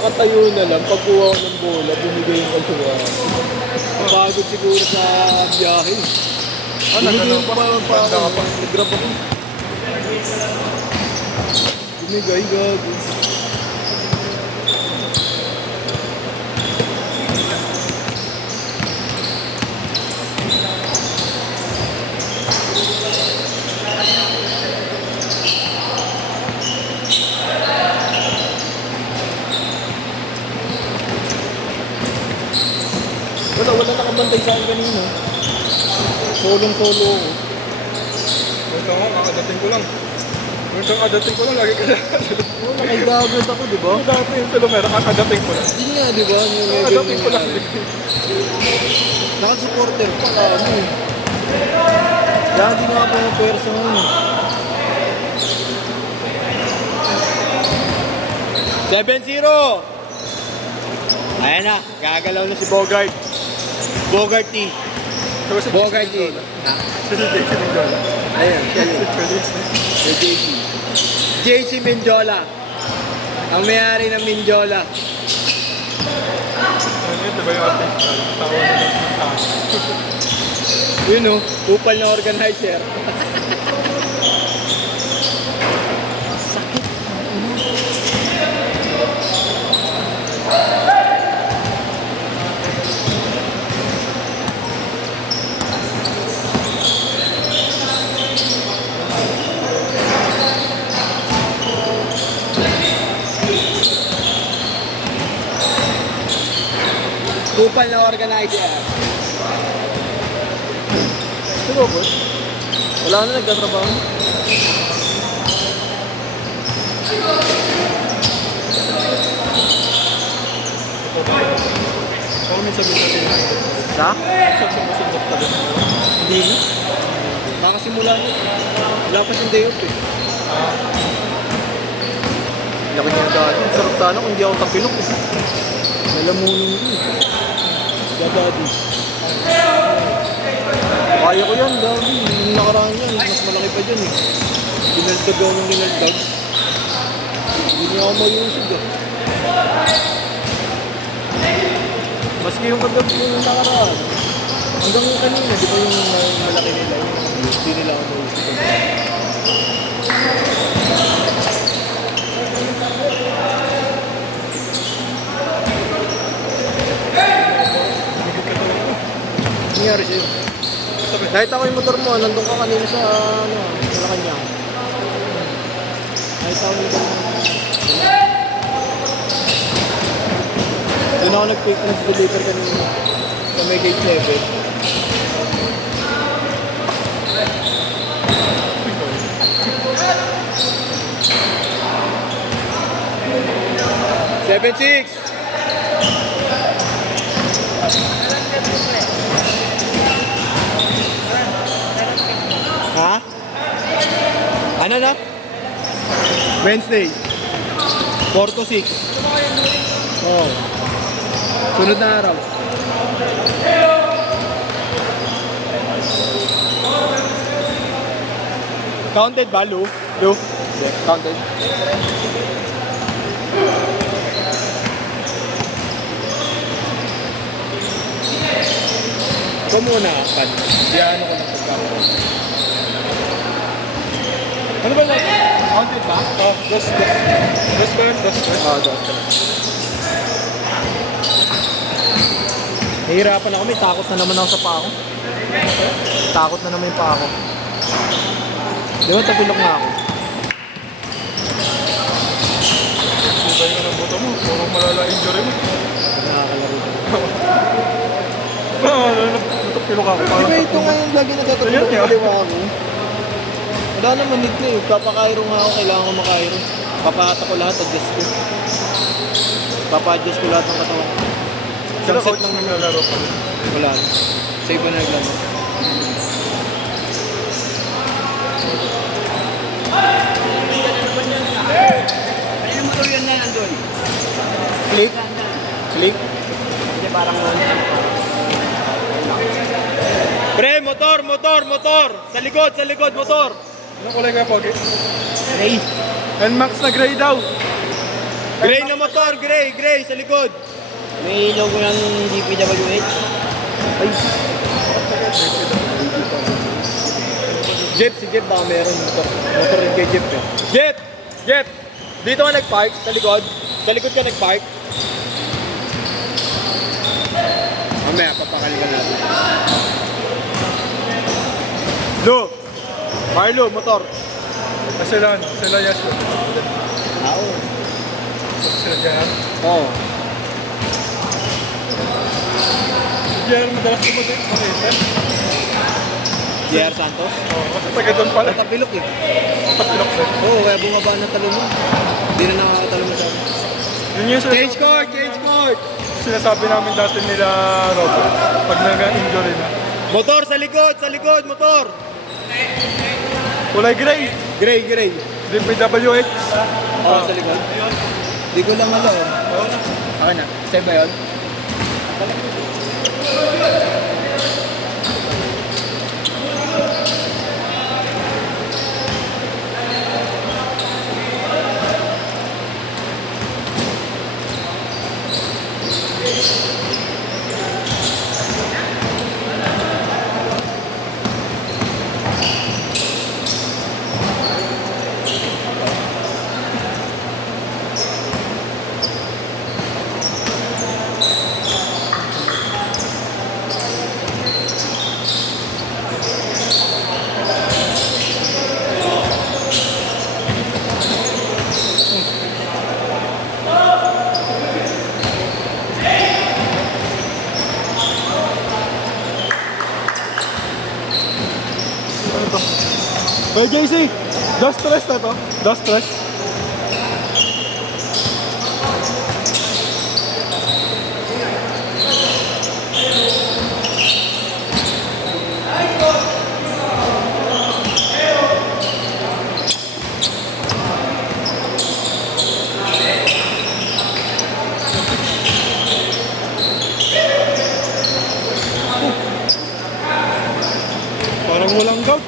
Nakatayo na lang, pagkuha ko ng bola, bumigay yung kalwa. Napagod siguro sa biyahe. Bumigay pa nag-grab ako. Bumigay, gago. Wala nakabantay sa akin kanina. Solong-solo ako. Ito nga, kakadating ko lang. Ito kakadating ko lang, lagi ka na. Oo, nakaigagod ako, di ba? Dati yung Salomera, kakadating ko lang. Hindi nga, di ba? Kakadating ko lang. Nakasupporter pa kami. Kaya hindi nga po yung pwersa ngayon. 7-0! Ayan na, gagalaw na si Bogart. Bogarty. Bogarty. Ayan, si JC. JC Menjola. Ang may-ari ng Menjola. Ito ba yung artist? Tawa na lang ng tao. Yun o, upal na organizer. Sakit. Upal na organizer. Si Robot? Wala na nagtatrabaho. Ako minsan sabihin natin. Sa? Sasabot ka din. Hindi na. Nakasimula na. Wala pa siyang day off eh. Laki niya dati. Sarap sana kung hindi ako tapilok eh. Nalamunin ko eh. Dadadi. Kaya ko yan, dami. Yung nakaraan yan, mas malaki pa dyan eh. Ginaldag ako ng ginaldag. Hindi niya ako mayusog ah. Maski yung kagabi yung nakaraan. Hanggang kanina, di ba yung malaki nila? Hindi nila ako mayusog. Nangyari sa'yo? Kahit ako yung motor mo, nandun ka kanina sa, Malacanang. Kahit ako yung motor mo. Doon ako nag-deliver kanina sa may gate 7. Seven, six. Ha? Ano na? Wednesday 4 to 6. Oh. Sunod na araw. Counted ba, Lou? Lou? Yeah, counted. Ikaw muna, Pan. Diyan ako ng pagkakaroon. Ano ba natin? Counted ba? Oh, dos ba yun? Dos. Dos. Nahihirapan ako, may takot na naman ako sa paa ko. Takot na naman yung paa ko. Di ba, tapilok nga ako. Sibay mo ng buto mo. Puro malala injury mo. Nakakalaro ko. Natapilok ako. Di ba ito nga yung lagi nagtatapilok Ayan, yung kaliwa ko? Wala naman nito eh. Papakairo nga ako, kailangan ko makairo. Papahatak ko lahat, adjust ko. Papa-adjust ko lahat ng katawan ko. Pero Isang set coach lang mo naman. nalaro pa rin. Wala. Sa iba na naglaro. Ano mo yun na nandun? Click. Click. Hindi parang Pre, motor! Sa likod, motor! Ano kulay ka, Pogi? Ray. NMAX na gray daw. Gray na motor, gray, gray, sa likod. May logo ng DPWH. Ay. Jeep, si Jeep baka meron motor. Motor rin kay Jeep eh. Jeep! Jeep! Dito ka nag-park, sa likod. Sa likod ka nag-park. Mamaya, papakalikan natin. Lo! Marlo, motor. Sila Yasho. Oo. Sila dyan. Oo. Diyan madalas dumating. JR Santos? Oo, kasi taga doon pala. Tapilok eh. Patilok sir. Oo, kaya bumaba na talo mo. Hindi na nakakatalo mo sa akin. Yun yung Change court! Change court! sinasabi namin dati nila Robert. Pag nag-injury na. Motor sa likod! Sa likod! Motor! Kulay gray. Gray, gray. DPWH. Oo, sa likod. Di ko lang alam. Okay na. Save ba yun? Bay JC, dust stress na to. Dust stress. Parang walang gout.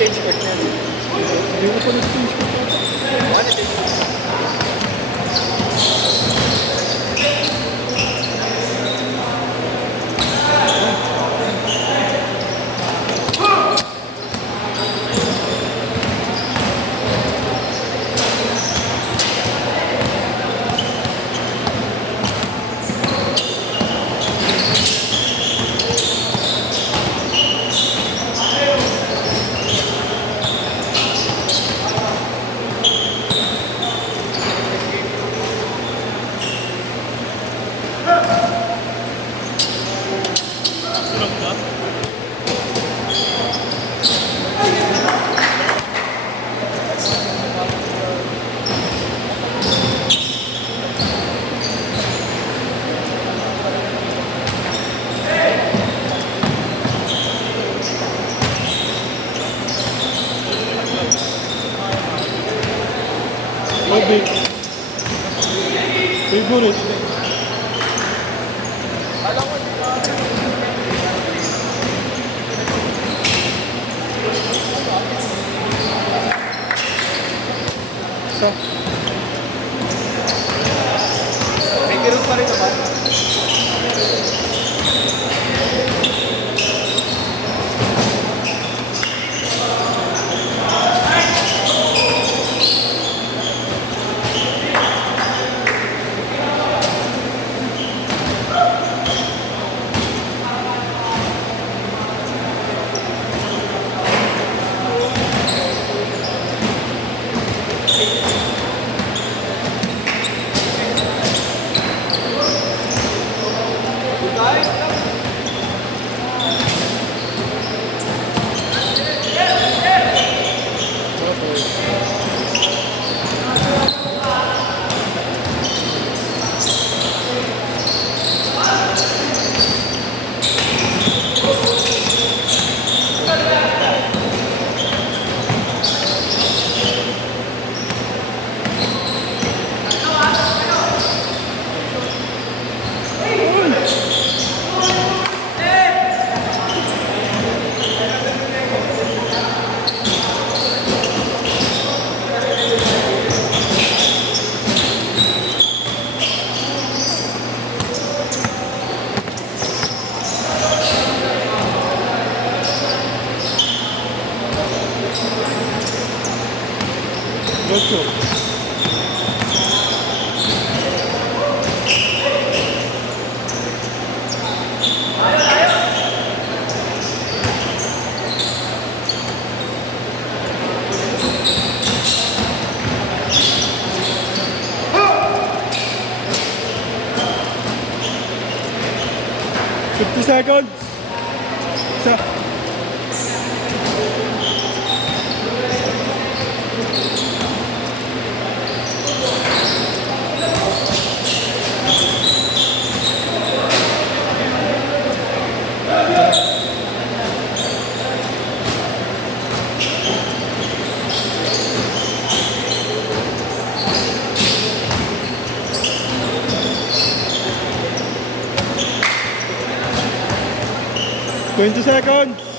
Change court na yun. Hindi ko pa na-change ko. Ano change court? Hobby. Favorite. So, May kirot pa rin naman. Ocho. Seconds. Isa. Seconds.